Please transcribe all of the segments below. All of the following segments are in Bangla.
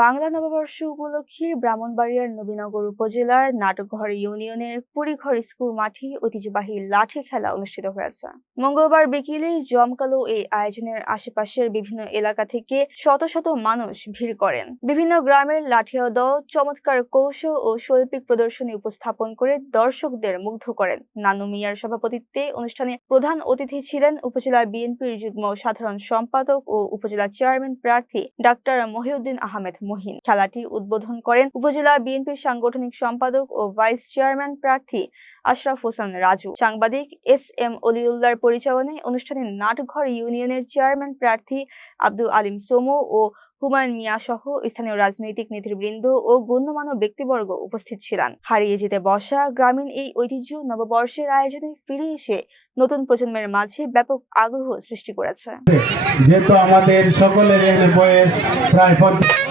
বাংলা নববর্ষ উপলক্ষে ব্রাহ্মণবাড়িয়ার নবীনগর উপজেলার নাটকঘর ইউনিয়নের পুরীঘর স্কুল মাঠে ঐতিহ্যবাহী লাঠি খেলা অনুষ্ঠিত হয়েছে। মঙ্গলবার বিকেলে জমকালো এই আয়োজনের আশেপাশের বিভিন্ন এলাকা থেকে শত শত মানুষ ভিড় করেন। বিভিন্ন গ্রামের লাঠিয়া দল চমৎকার কৌশল ও শৈল্পিক প্রদর্শনী উপস্থাপন করে দর্শকদের মুগ্ধ করেন। নানু মিয়ার সভাপতিত্বে অনুষ্ঠানে প্রধান অতিথি ছিলেন উপজেলা বিএনপির যুগ্ম সাধারণ সম্পাদক ও উপজেলা চেয়ারম্যান প্রার্থী ডাক্তার মহিউদ্দিন আহমেদ মহিন। খেলাটি উদ্বোধন করেন উপজেলা বিএনপির সাংগঠনিক সম্পাদক ও ভাইস চেয়ারম্যান প্রার্থী আশরাফ হোসেন রাজু। সাংবাদিক এস.এম. অলিউল্লাহর পরিচালনায় অনুষ্ঠানে নাটকঘর ইউনিয়নের চেয়ারম্যান প্রার্থী আব্দুল আলিম সোমো ও হুমায়ুন মিয়া সহ স্থানীয় রাজনৈতিক নেতৃবৃন্দ ও গণ্যমান্য ব্যক্তিবর্গ উপস্থিত ছিলেন। হারিয়ে যেতে বসা গ্রামীণ এই ঐতিহ্য নববর্ষের আয়োজনে ফিরে এসে নতুন প্রজন্মের মাঝে ব্যাপক আগ্রহ সৃষ্টি করেছে। যেহেতু আমাদের সকলের বয়স প্রায় 50।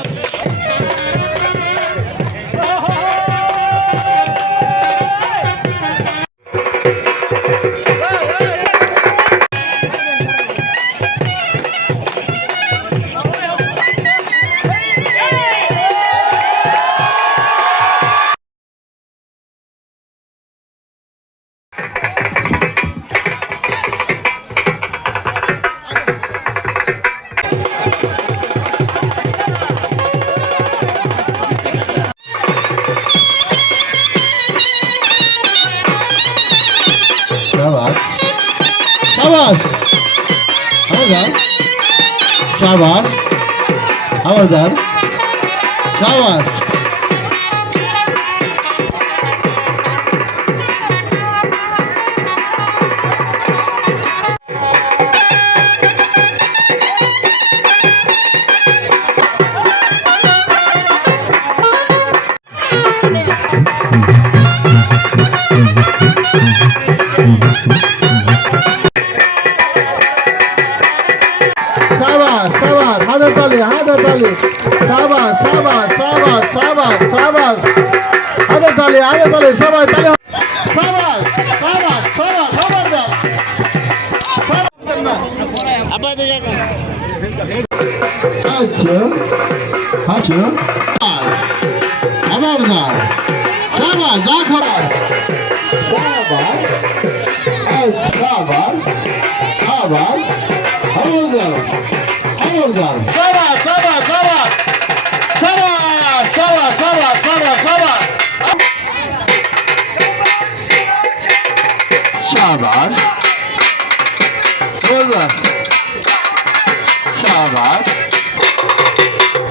शाबाश शाबाश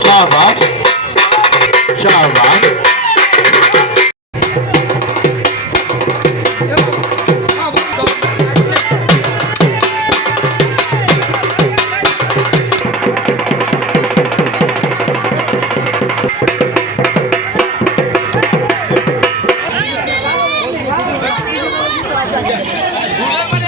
शाबाश शाबाश Bulan